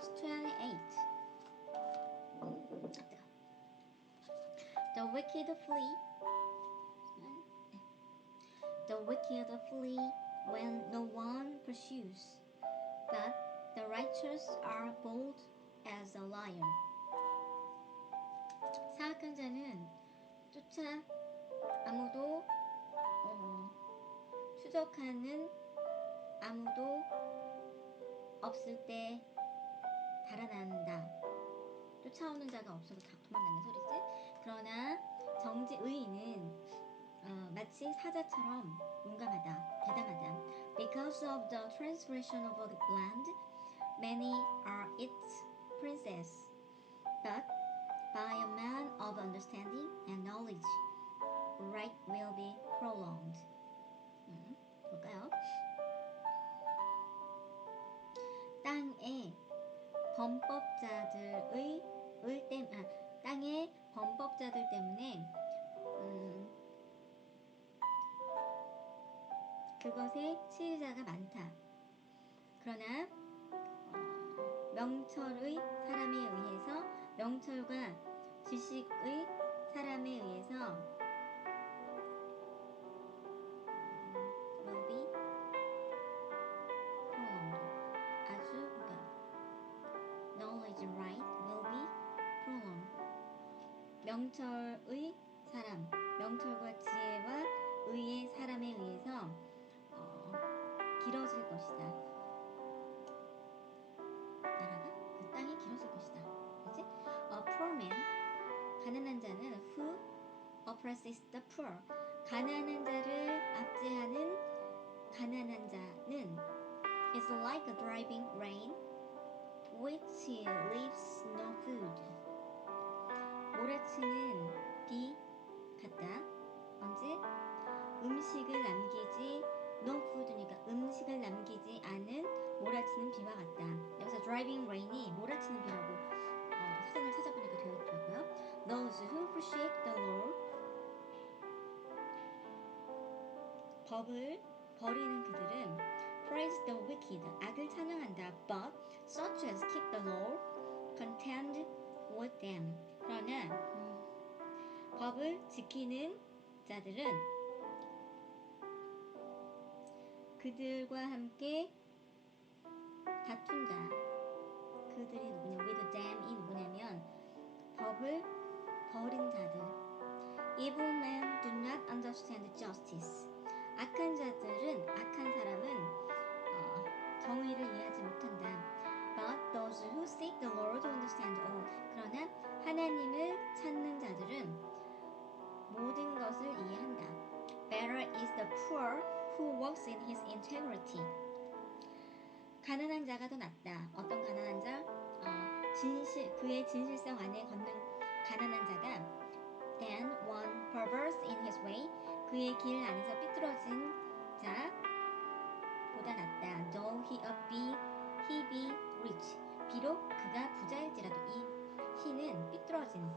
Proverbs 28. The wicked flee. The wicked flee when no one pursues, but the righteous are bold as a lion. 사악한 자는 쫓아 아무도 추적하는 아무도 없을 때 달아난다. 쫓아오는 자가 없어서 다 도망간다는 소리지. 그러나 정의는 마치 사자처럼 용감하다, 대담하다. Because of the transgression of the land, many are its princes. But by a man of understanding and knowledge, right will be prolonged. 볼까요? 땅의 범법자들 때문에 그것에 치유자가 많다. 그러나 명철의 사람에 의해서, 명철과 지식의 사람에 의해서 will be prolonged. 아주 knowledge right will be prolonged. 명철의 사람, 명철과 지혜와 의의 사람에 의해서 길어질 것이다. 나라가 그 땅이 길어질 것이다. 그렇지? A poor man, 가난한 자는 who oppresses the poor, 가난한 자를 압제하는 가난한 자는 is like a driving rain which leaves no food. 몰아치는 비 같다. 언제? 음식을 남기지 no food니까 음식을 남기지 않은 몰아치는 비와 같다. 여기서 driving rain이 몰아치는 비라고 사전을 찾아보니까 되어 있더라고요. Those who forsake the law, 법을 버리는 그들은 praise the wicked, 악을 찬양한다. But such as keep the law contend with them. 그러나 법을 지키는 자들은 그들과 함께 다툰다. 그들이 누구냐? with them이 누구냐면 법을 버린 자들. Evil men do not understand justice. 악한 자들은, 악한 사람은 정의를 이해하지 못한다. But those who seek the Lord understand all. 그러나 하나님을 찾는 자들은 모든 것을 이해한다. Better is the poor who walks in his integrity. 가난한 자가 더 낫다. 어떤 가난한 자? 그의 진실성 안에 걷는 가난한 자가 than one perverse in his way. 그의 길 안에서 삐뚤어진 자보다 낫다. Though he be rich. 비록 그가 부자일지라도 이 he는 삐뚤어진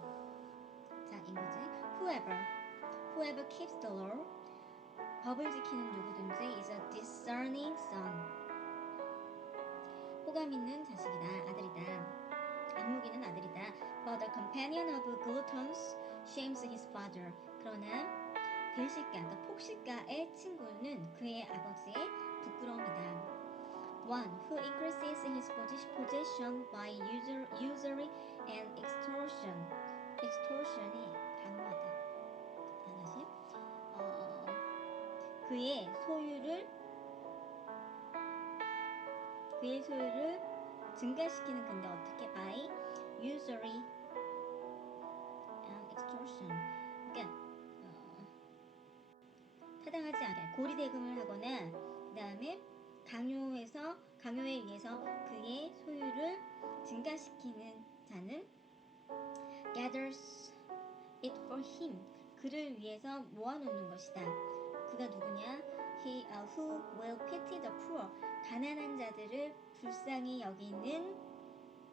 자인 거지. Whoever keeps the law, 법을 지키는 누구든지 is a discerning son. 호감 있는 자식이다, 아들이다. 안목있는 아들이다. But the companion of gluttons shames his father. 그러나 대식가, 그러니까 폭식가의 친구는 그의 아버지의 부끄러움이다. One who increases his possession by usury and extortion. extortion이 강요하다. 다시. 그의 소유를 증가시키는 근데 어떻게? By usury and extortion. 그러니까 타당하지 않게 고리대금을 하거나 그 다음에 강요에 의해서 그의 소유를 증가시키는 자는 gathers it for him. 그를 위해서 모아놓는 것이다. 그가 누구냐? He who will pity the poor. 가난한 자들을 불쌍히 여기는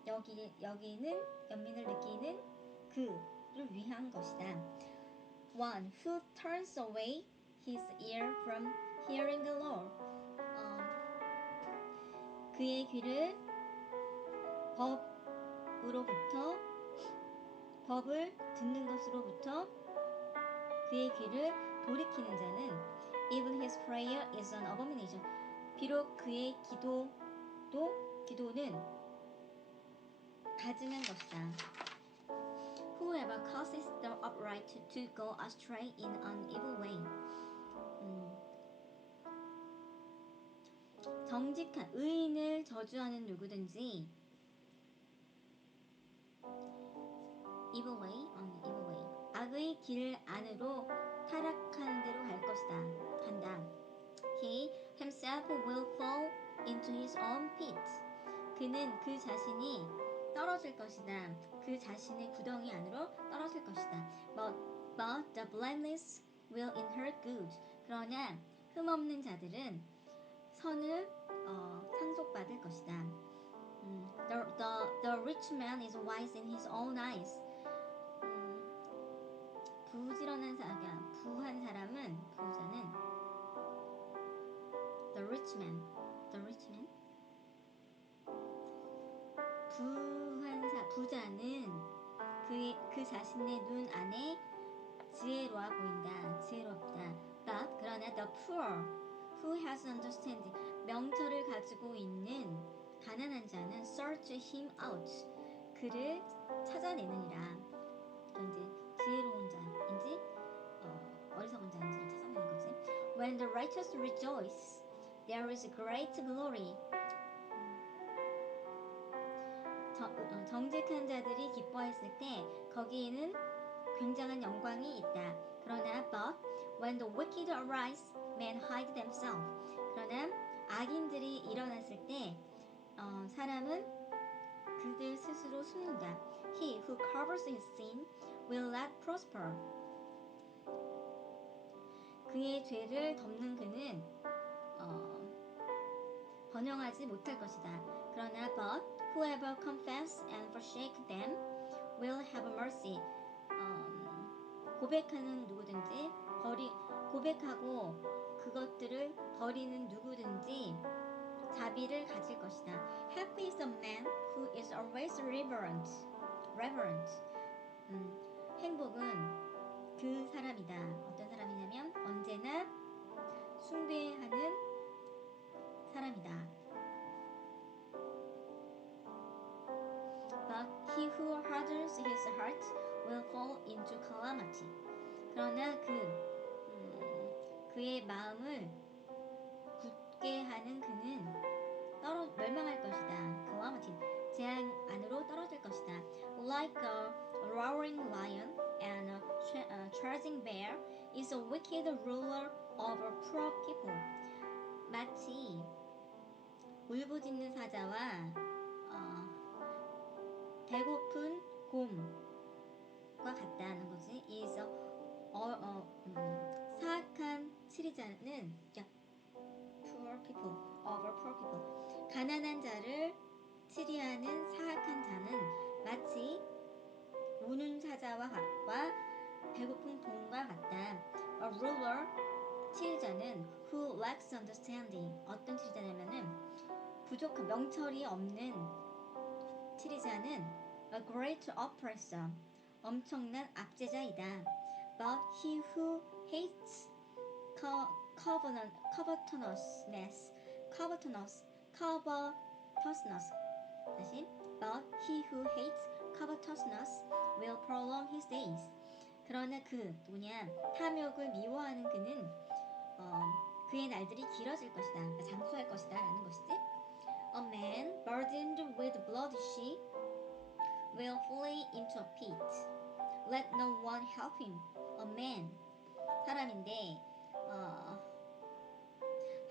연민을 느끼는 그를 위한 것이다. One who turns away his ear from hearing the law. 그의 귀를 법을 듣는 것으로부터 그의 귀를 돌이키는 자는 even his prayer is an abomination. 비록 그의 기도는 가증한 것이다. Whoever causes the upright to go astray in an evil way. 정직한 의인을 저주하는 누구든지 evil way, evil way. 악의 길 안으로 타락하는 대로 갈 것이다. 간다. He himself will fall into his own pit. 그는 그 자신이 떨어질 것이다. 그 자신의 구덩이 안으로 떨어질 것이다. But the blameless will inherit good. 그러나 흠없는 자들은 선을 상속받을 것이다. The rich man is wise in his own eyes. 부지런한 부한 사람은 부자는 the rich man 부자는 그 자신의 눈 안에 지혜로워 보인다. 지혜롭다. But 그러나 the poor who has understanding 명철을 가지고 있는 가난한 자는 search him out 그를 찾아내느니라. 이제 지혜로운 자인지 어리석은 자인지를 찾아내는 거지. When the righteous rejoice, there is great glory. 정직한 자들이 기뻐했을 때 거기에는 굉장한 영광이 있다. 그러나 but when the wicked arise, men hide themselves. 그러나 악인들이 일어났을 때 사람은 그들 스스로 숨는다. He who covers his sin will not prosper. 그의 죄를 덮는 그는 번영하지 못할 것이다. 그러나 but whoever confess and forsake them will have mercy. 고백하는 누구든지 고백하고 그것들을 버리는 누구든지 자비를 가질 것이다. Happy is the man who is always reverent. 행복은 그 사람이다. 어떤 사람이냐면 언제나 숭배하는 사람이다. But he who hardens his heart will fall into calamity. 그러나 그의 마음을 굳게 하는 그는 멸망할 것이다. calamity, 재앙 안으로 떨어질 것이다. Like a roaring lion and a charging bear is a wicked ruler over poor people. 마치 울부짖는 사자와 배고픈 곰과 같다는 거지. is 사악한 치리자는 poor people, over poor people. 가난한 자를 치리하는 사악한 자는 마치 우는 사자와 배고픈 곰과 같다. A ruler, 치리자는 who lacks understanding. 어떤 치리자냐면은 부족한 명철이 없는 치리자는 a great oppressor. 엄청난 압제자이다. But he who hates covetousness. 다시. But he who hates covetousness will prolong his days. 그러나 탐욕을 미워하는 그는 그의 날들이 길어질 것이다. 장수할 것이다 라는 것이지. A man burdened with bloodshed will flee into a pit. Let no one help him. A man, 사람인데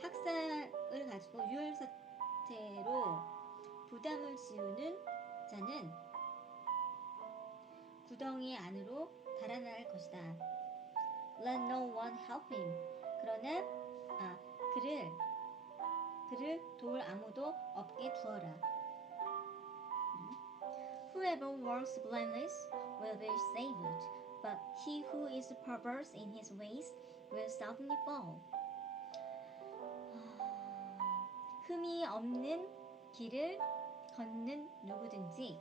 학살을 가지고 유혈사태로 부담을 지우는 자는 구덩이 안으로 달아날 것이다. Let no one help him. 그러나 그를 도울 아무도 없게 두어라. Whoever walks blameless will be saved, but he who is perverse in his ways will suddenly fall. 흠이 없는 길을 걷는 누구든지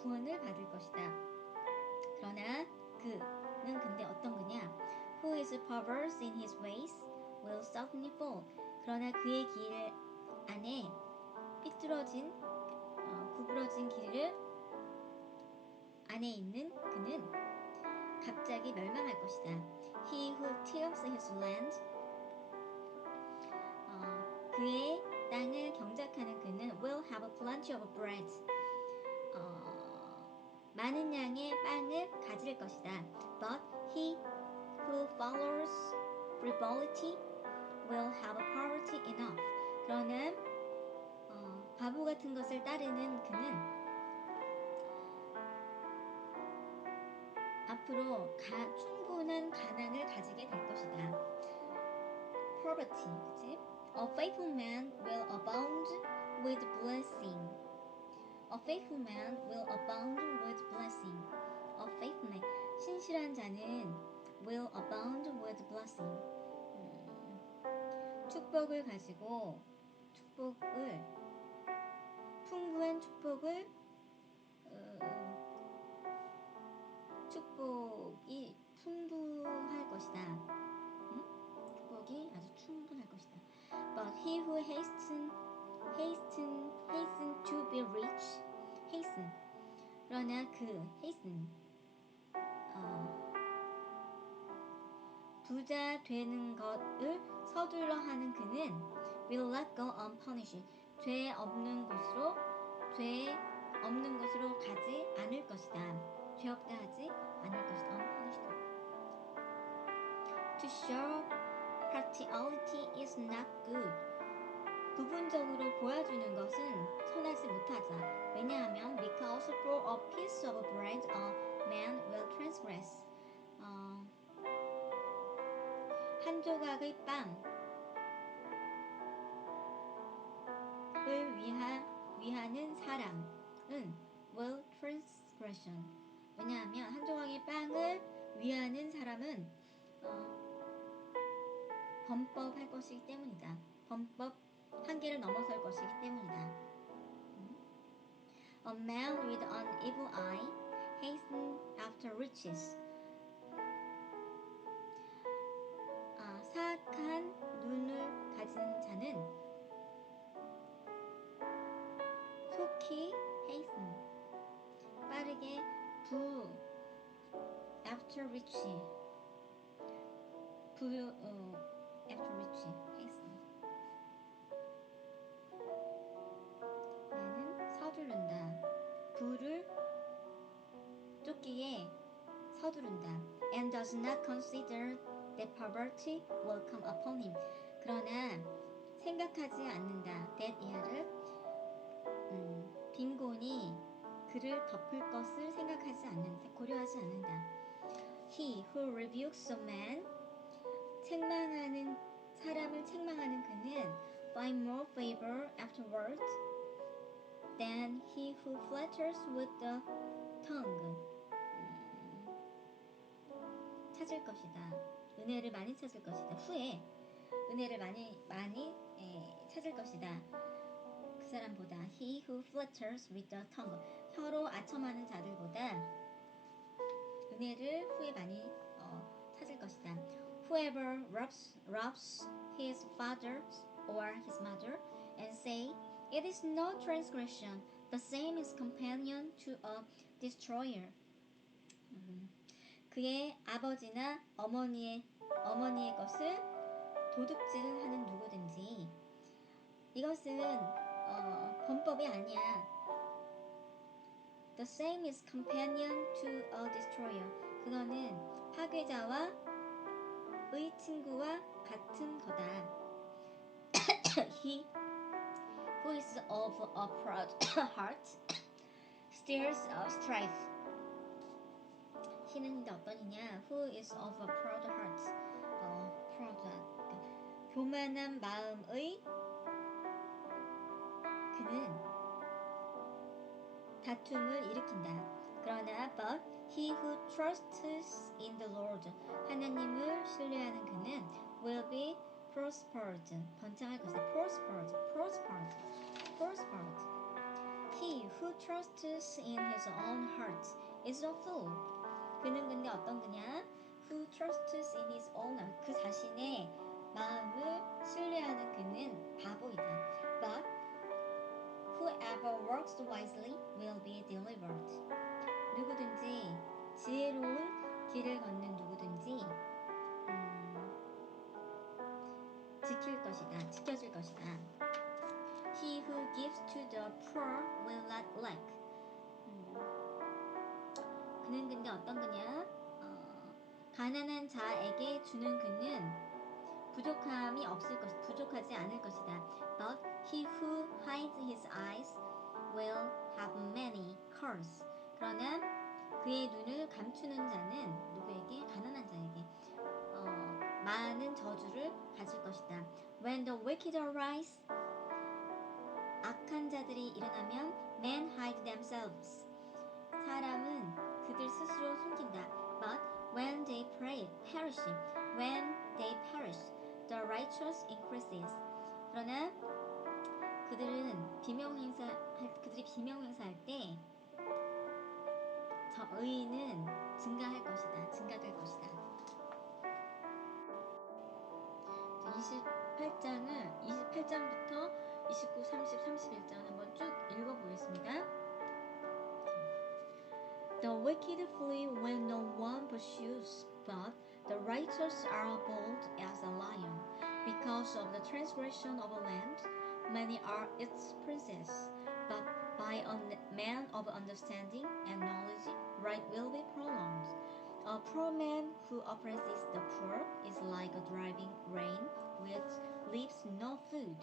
구원을 받을 것이다. 그러나 그는 근데 어떤 그냐? Who is perverse in his ways will certainly fall. 그러나 그의 길 안에 삐뚤어진 구부러진 길을 안에 있는 그는 갑자기 멸망할 것이다. He who tills his land 그의 땅을 경작하는 그는 will have a plenty of bread 많은 양의 빵을 가질 것이다. But he who follows frivolity will have poverty enough. 그러나 바보 같은 것을 따르는 그는 앞으로 충분한 가난을 가지게 될 것이다. Poverty, 그치? A faithful man will abound with blessing. A faithful man will abound with blessing. A faithful man, 신실한 자는 will abound with blessing. 축복을 가지고 풍부한 축복이 풍부할 것이다. 축복이 아주 충분할 것이다. But he who hasten to be rich, hasten. 그러나 hasten, 부자 되는 것을 서둘러 하는 그는 will not go unpunished. 죄 없는 곳으로 가지 않을 것이다. 죄 없다 하지 않을 것이다. unpunished. To show partiality is not good. 부분적으로 보여주는 것은 선하지 못하다. 왜냐하면 because for a piece of bread a man will transgress. 한 조각의 빵을 위하는 사람은 will transgression. 왜냐하면 한 조각의 빵을 위하는 사람은 범법할 것이기 때문이다. 범법 한계를 넘어설 것이기 때문이다. A man with an evil eye hastens after riches. 사악한 눈을 가진 자는 속히 hasten, 빠르게 after rich, after rich, hasten. 나는 서두른다. 부를 쫓기에 서두른다. And does not consider that poverty will come upon him. 그러나 생각하지 않는다. that 이하를 빈곤이 그를 덮을 것을 고려하지 않는다. He who rebukes a man, 사람을 책망하는 그는 find more favor afterwards than he who flatters with the tongue. 찾을 것이다. 은혜를 많이 찾을 것이다. 후에 은혜를 많이 찾을 것이다. 그 사람보다 he who flatters with the tongue. 혀로 아첨하는 자들보다 은혜를 후에 많이 찾을 것이다. Whoever robs his father or his mother and say it is no transgression, the same is companion to a destroyer. 그의 아버지나 어머니의 것을 도둑질하는 누구든지 이것은 범법이 아니야. The same is companion to a destroyer. 그거는 파괴자와의 친구와 같은 거다. He who is of a proud heart stirs strife. he는 근데 어떤 이냐? Who is of a proud heart? 교만한 마음의 그는 다툼을 일으킨다. 그러나 but he who trusts in the Lord, 하나님을 신뢰하는 그는 will be prospered, 번창할 것이다. prospered. first part. He who trusts in his own heart is a fool. 그는 근데 어떤 그냐? Who trusts in his own heart. 그 자신의 마음을 신뢰하는 그는 바보이다. But whoever works wisely will be delivered. 누구든지 지혜로운 길을 걷는 누구든지 지켜줄 것이다. He who gives to the poor will not lack. 그는 근데 어떤 그냐? 가난한 자에게 주는 그는 부족하지 않을 것이다. But he who hides his eyes will have many curses. 그러나 그의 눈을 감추는 자는 누구에게? 가난한 자에게 많은 저주를 가질 것이다. When the wicked arise, 악한 자들이 일어나면 men hide themselves. 사람은 그들 스스로 숨긴다. But when they perish, the righteous increases. 그러나 그들이 비명행사할 때 저 의인은 증가될 것이다. 28장부터 29, 30, 31장 한번 쭉 읽어보겠습니다. The wicked flee when no one pursues, but the righteous are bold as a lion. Because of the transgression of a land, many are its princes. But by a man of understanding and knowledge, right will be prolonged. A poor man who oppresses the poor is like a driving rain which leaves no food.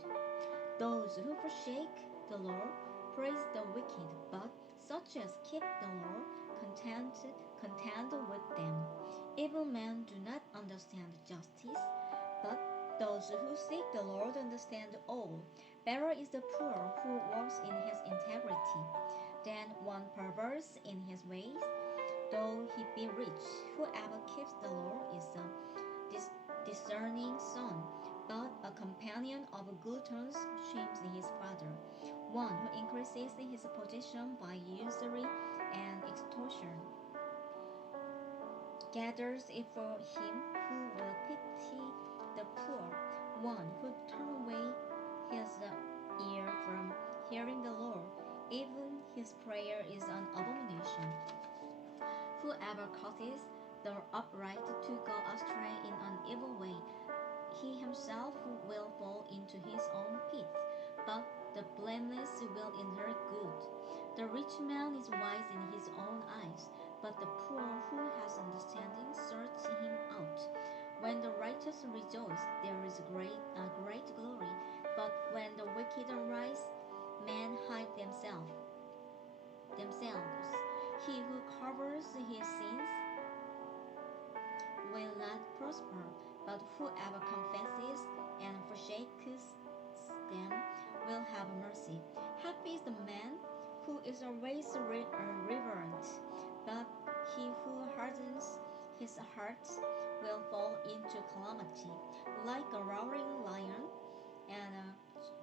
Those who forsake the Lord praise the wicked, but such as keep the Lord contend with them. Evil men do not understand justice, but those who seek the Lord understand all. Better is the poor who walks in his integrity than one perverse in his ways. Though he be rich, whoever keeps the law is a discerning son, but a companion of gluttons shames his father. One who increases his possession by usury and extortion gathers it for him who will pity the poor. One who turns away his ear from hearing the law, even his prayer is an abomination. Whoever causes the upright to go astray in an evil way, he himself will fall into his own pit, but the blameless will inherit good. The rich man is wise in his own eyes, but the poor who has understanding searches him out. When the righteous rejoice, there is great glory, but when the wicked arise, men hide themselves. He who covers his sins will not prosper, but whoever confesses and forsakes them will have mercy. Happy is the man who is always reverent, but he who hardens his heart will fall into calamity. Like a roaring lion and a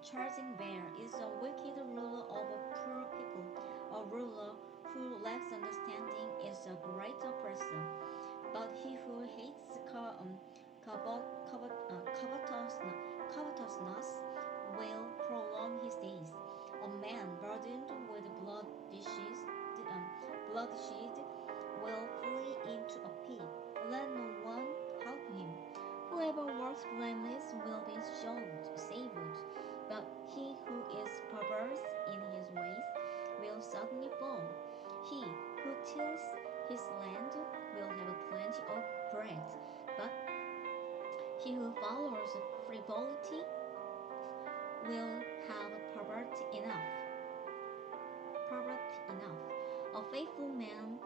charging bear is a wicked ruler of a poor people. A ruler who lacks understanding is a great oppressor, but he who hates covetousness will prolong his days. A man burdened with bloodshed will flee into a pit. Let no one help him. Whoever works blameless will be saved, but he who is perverse in his ways will suddenly fall. He who tills his land will have plenty of bread, but he who follows frivolity will have poverty enough. A faithful man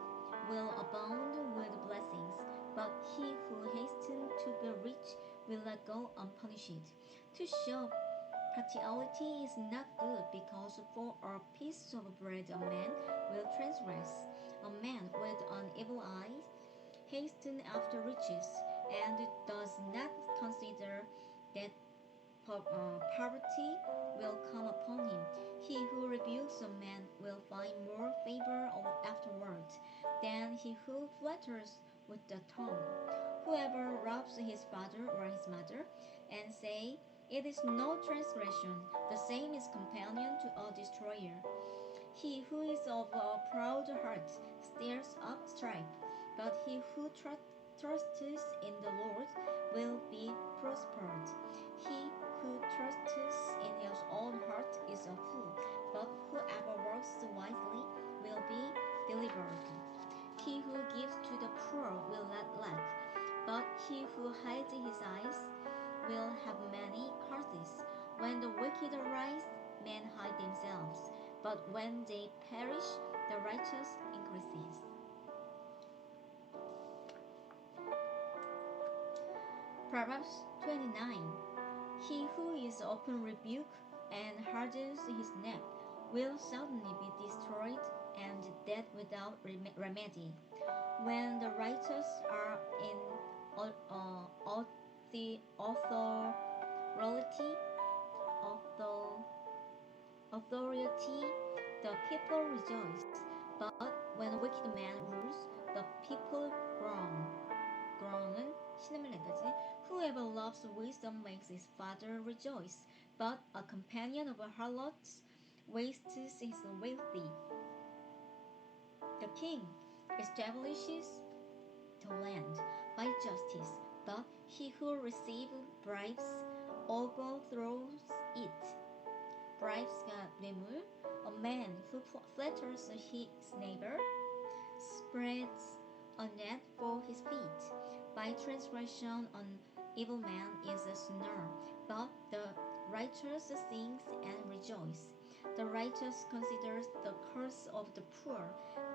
will abound with blessings, but he who hastens to be rich will not go unpunished. To show partiality is not good, because for a piece of bread a man will transgress. A man with an evil eye hastens after riches, and does not consider that poverty will come upon him. He who rebukes a man will find more favor afterwards than he who flatters with the tongue. Whoever robs his father or his mother and say, "It is no transgression," the same is companion to a destroyer. He who is of a proud heart stirs up strife, but he who trusts in the Lord will be prospered. He who trusts in his own heart is a fool, but whoever works wisely will be delivered. He who gives to the poor will not lack, but he who hides his eyes will have many curses. When the wicked arise, men hide themselves, but when they perish, the righteous increases. Proverbs 29. He who is often rebuked and hardens his neck will suddenly be destroyed and dead without remedy. When the righteous are in authority, the people rejoice. But when a wicked man rules, the people groan. groan은 신음을 내다지. Whoever loves wisdom makes his father rejoice, but a companion of harlots wastes his wealthy. The king establishes the land by justice, but he who receives bribes overthrows it. Bribes가 뇌물. A man who flatters his neighbor spreads a net for his feet. By transgression, an evil man is a snare, but the righteous sings and rejoice. The righteous considers the curse of the poor,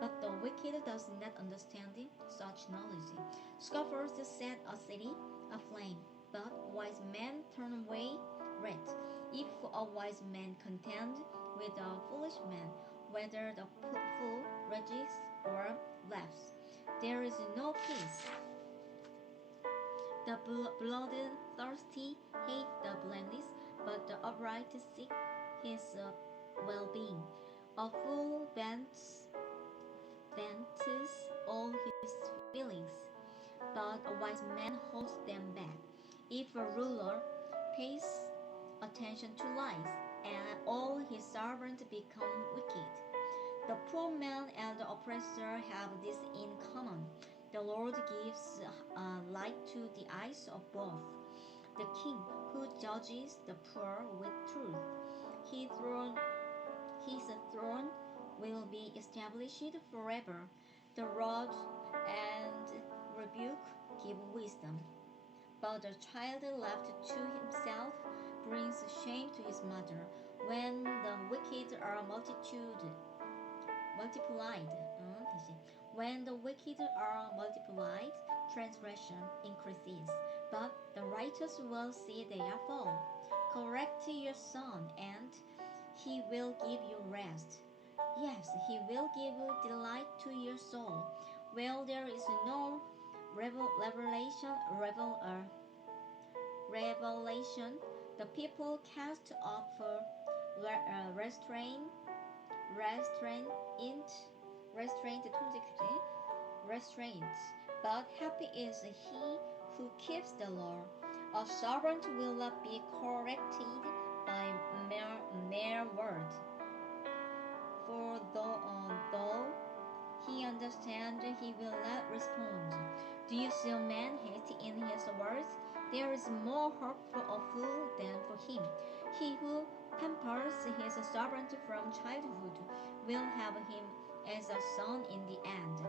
but the wicked does not understand such knowledge. Scoffers set a city aflame, but wise men turn away wrath. If a wise man contend with a foolish man, whether the fool rages or laughs, there is no peace. The bloodthirsty hate the blameless, but the upright seek his well-being. A fool vents all his feelings, but a wise man holds them back. If a ruler pays attention to lies, and all his servants become wicked. The poor man and the oppressor have this in common. The Lord gives light to the eyes of both. The king who judges the poor with truth, his throne will be established forever. The rod and rebuke give wisdom, but a child left to himself brings shame to his mother. When the wicked are multiplied, when the wicked are multiplied, transgression increases, but the righteous will see their fall. Correct your son, and he will give you rest. Yes, he will give delight to your soul. Well, there is no revelation, the people cast off restraint. But happy is he who keeps the law. A servant will not be corrected by mere word. For though he understands, he will not respond. Do you see a man hasty in his words? There is more hope for a fool than for him. He who pampers his servant from childhood will have him as a son in the end.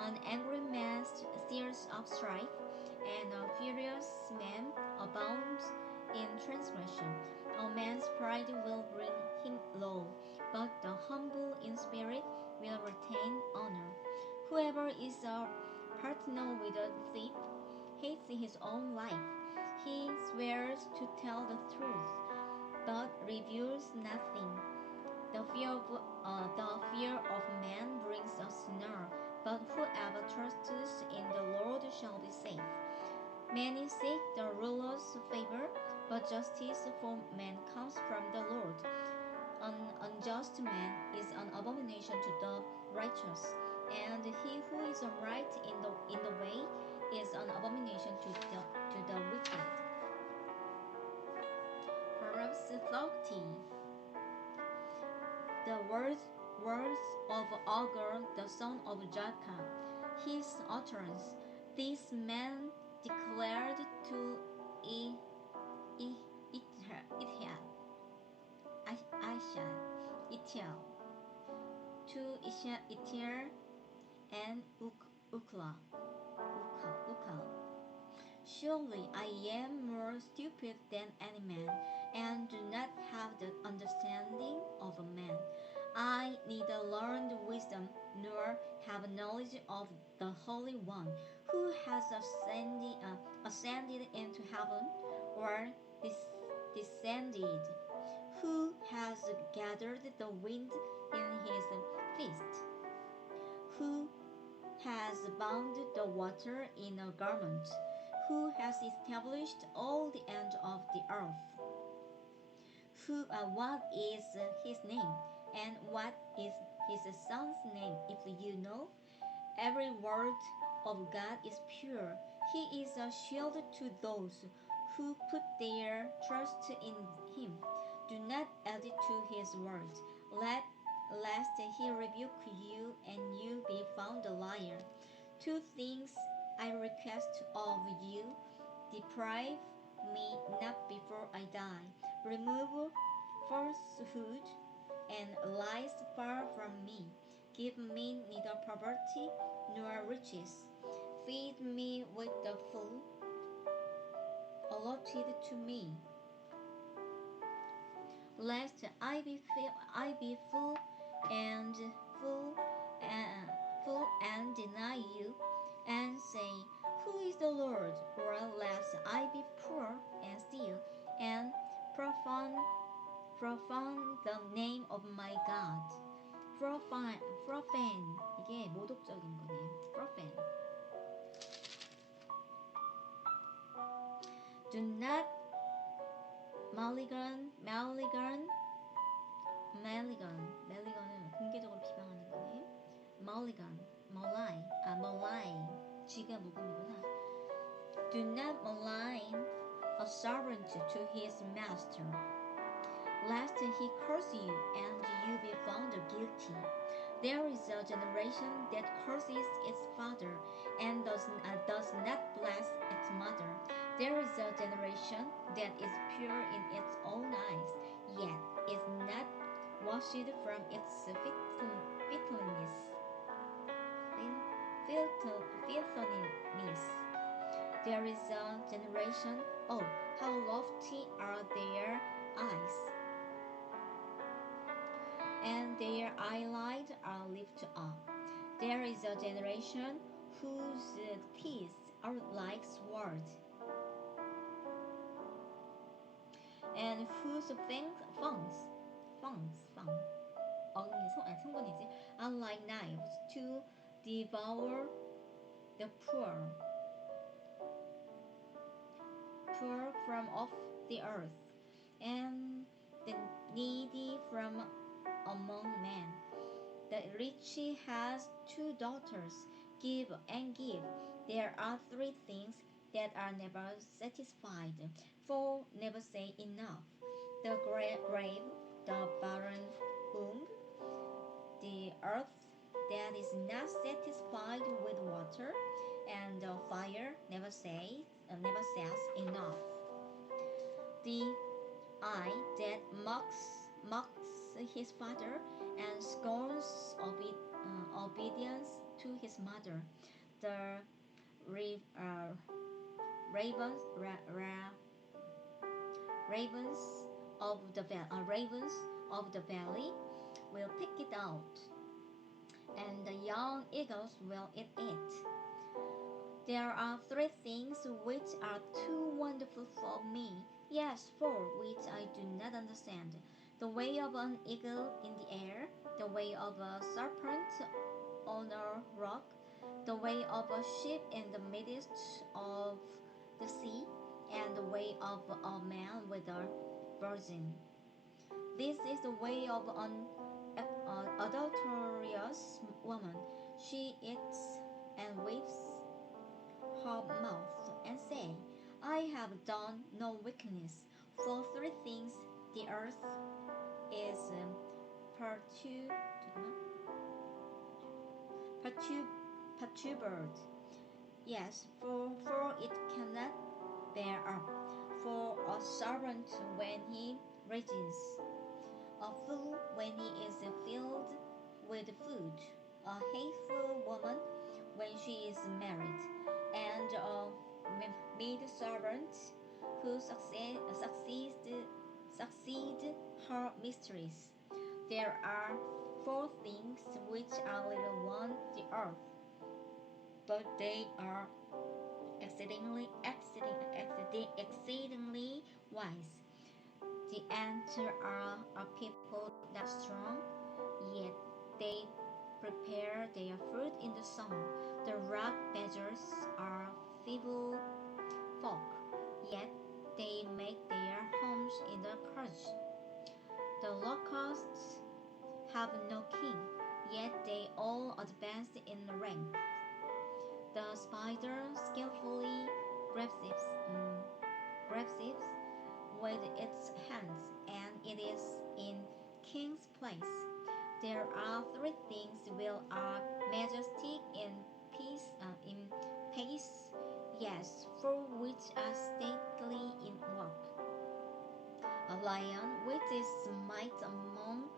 An angry man stirs up strife, and a furious man abounds in transgression. A man's pride will bring him low, but the humble in spirit will retain honor. Whoever is a partner with a thief hates his own life. He swears to tell the truth, but reveals nothing. The fear of man brings a snare, but whoever trusts in the Lord shall be safe. Many seek the ruler's favor, but justice for men comes from the Lord. An unjust man is an abomination to the righteous, and he who is right in the way is an abomination to the wicked. Proverbs 30. The words of Agur, the son of Jacob, his utterance. This man declared to Itiel, to Itier and Ukal. Surely I am more stupid than any man, and do not have the understanding of a man. I neither learned wisdom nor have knowledge of the Holy One, who has ascended into heaven, or descended, who has gathered the wind in his fist, who has bound the water in a garment, who has established all the ends of the earth. What is his name, and what is his son's name, if you know? Every word of God is pure. He is a shield to those who put their trust in him. Do not add to his words, lest he rebuke you and you be found a liar. 2 things I request of you: deprive me not before I die. Remove falsehood and lies far from me. Give me neither poverty nor riches. Feed me with the food allotted to me, lest I be full and deny you, and say, Who is the Lord? Or lest I be poor and steal, and profane the name of my God. Profane. 이게 모독적인 거네. Profane. Do not malign은 공개적으로 비방하는 거네. malign. G가 녹음이구나. Do not malign a servant to his master, lest he curse you and you be found guilty. There is a generation that curses its father and does not bless its mother. There is a generation that is pure in its own eyes, yet is not washed from its filthiness. There is a generation, oh, how lofty are their eyes, and their eyelids are lifted up. There is a generation whose teeth are like swords, and whose fangs are like knives to devour the poor from off the earth, and the needy from among men. The rich has 2 daughters. Give and give. There are 3 things that are never satisfied, for never say enough: the grave, the barren womb, the earth that is not satisfied with water, and the fire never says enough. The eye that mocks his father and scorns obedience to his mother. The ravens of the valley will pick it out, and the young eagles will eat it. There are 3 things which are too wonderful for me, yes, 4 which I do not understand: the way of an eagle in the air, the way of a serpent on a rock, the way of a ship in the midst of the sea, and the way of a man with a virgin. This is the way of an adulterous woman. She eats and weeps her mouth and say, I have done no wickedness. For three things the earth is perturbed. Yes, for it cannot bear up. For a servant when he reigns, a fool when he is filled with food, a hateful woman when she is married, and a maid-servant who succeed her mistress. There are four things which a little one the earth, but they are exceedingly wise. The ants are a people not strong, yet they prepare their fruit in the summer. The rock badgers are feeble folk, yet they make their homes in the crutch. The locusts have no king, yet they all advance in rank. The spider skillfully grabs it with its hands, and it is in king's place. There are three things which are majestic in pace, yes, four which are stately in walk. A lion with its might among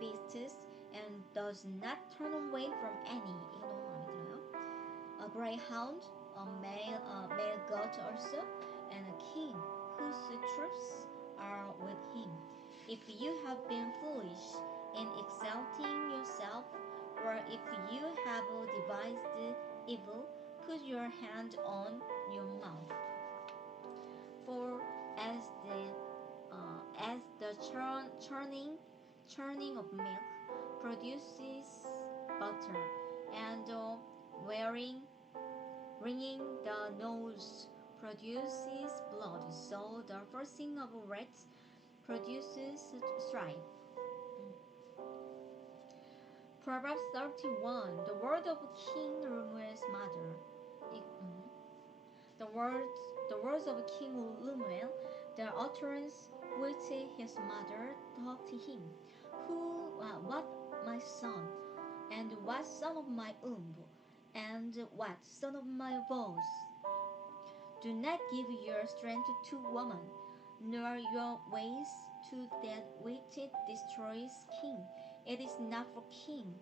beasts and does not turn away from any. 이거 너무 마음에 들어요. A greyhound, a male goat also, and a king whose troops are with him. If you have been foolish in exalting yourself, or if you have devised evil, put your hand on your mouth. For as the churning of milk produces butter, and wringing the nose produces blood, so the forcing of rats produces strife. Proverbs 31. The word of King Lemuel's mother. The words of King Lemuel, the utterance which his mother taught him. What my son, and what son of my womb, and what son of my voice? Do not give your strength to woman, nor your ways to that which destroys king. It is not for kings,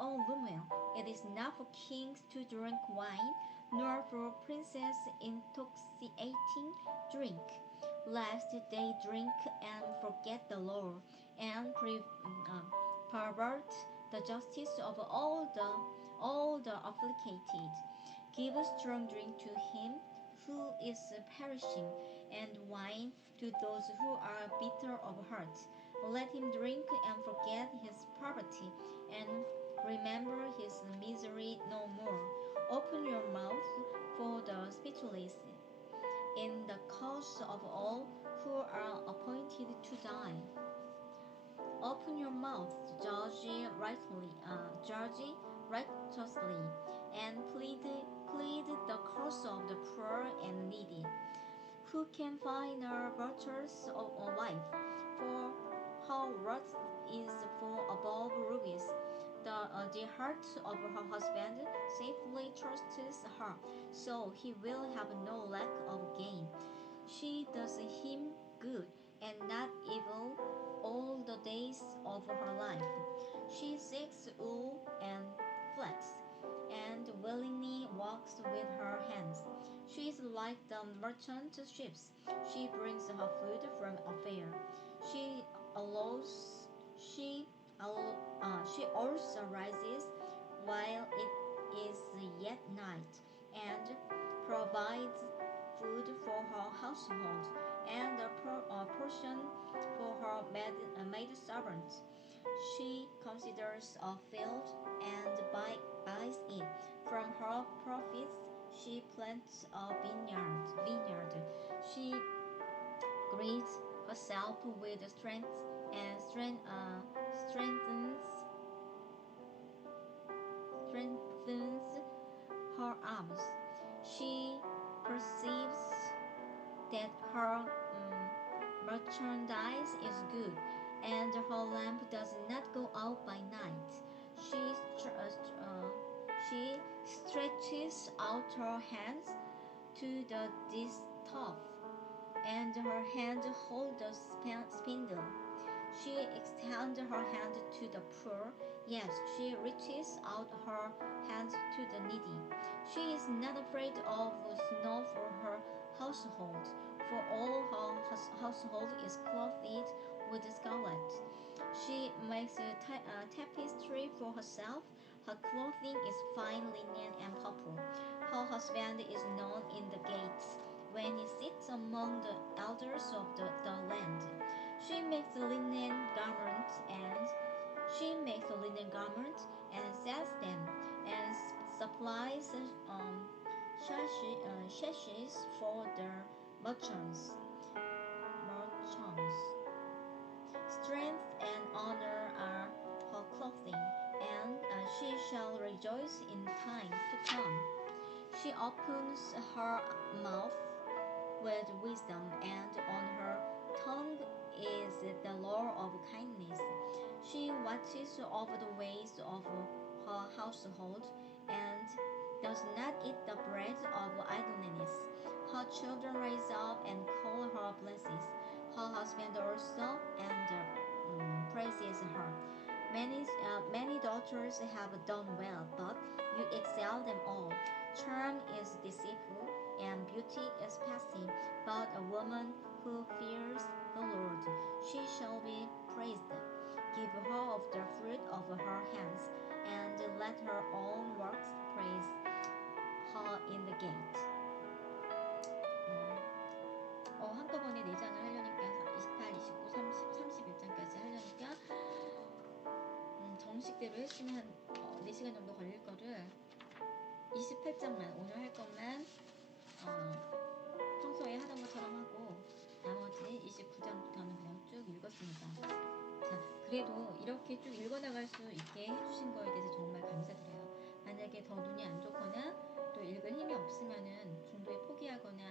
O Lemuel, it is not for kings to drink wine, nor for princes intoxicating drink, lest they drink and forget the law, and pervert the justice of all the afflicted. Give strong drink to him who is perishing, and wine to those who are bitter of heart. Let him drink and forget his poverty, and remember his misery no more. Open your mouth for the speechless, in the cause of all who are appointed to die. Open your mouth, judge righteously, and plead the cause of the poor and needy. Who can find a virtuous wife? For her worth is far above rubies. The heart of her husband safely trusts her, so he will have no lack of gain. She does him good and not evil all the days of her life. She seeks wool and flax, and willingly works with her hands. She is like the merchant ships. She brings her food from afar. She also rises while it is yet night, and provides food for her household, and a portion for her maid-servants. She considers a field and buys it. From her profits she plants a vineyard. She girds herself with strength and strengthens her arms. She perceives that her merchandise is good, and her lamp does not go out by night. She stretches out her hands to the distaff, and her hand holds the spindle. She extends her hand to the poor. Yes, she reaches out her hands to the needy. She is not afraid of snow for her household, for all her household is clothed with scarlet. She makes a tapestry for herself. Her clothing is fine linen and purple. Her husband is known in the gates when he sits among the elders of the land. She makes a linen garment and sells them, and supplies sashes for the merchants. Strength and honor are her clothing, and she shall rejoice in time to come. She opens her mouth with wisdom, and on her tongue is the law of kindness. She watches over the ways of her household, and does not eat the bread of idleness. Her children rise up and call her blessed. Her husband also and praises her. Many daughters have done well, but you excel them all. Charm is deceitful, and beauty is passing, but a woman who fears the Lord, she shall be praised. Give her of the fruit of her hands, and let her own works praise her in the gate. 한꺼번에 4장을 하려니까 28, 29, 30, 31장까지 하려니까 정식대로 했으면 한 4시간 정도 걸릴 거를 28장만 오늘 할 것만 평소에 하던 것처럼 하고 나머지 29장부터는 그냥 쭉 읽었습니다. 자, 그래도 이렇게 쭉 읽어나갈 수 있게 해주신 거에 대해서 정말 감사드려요. 만약에 더 눈이 안 좋거나 또 읽을 힘이 없으면은 중도에 포기하거나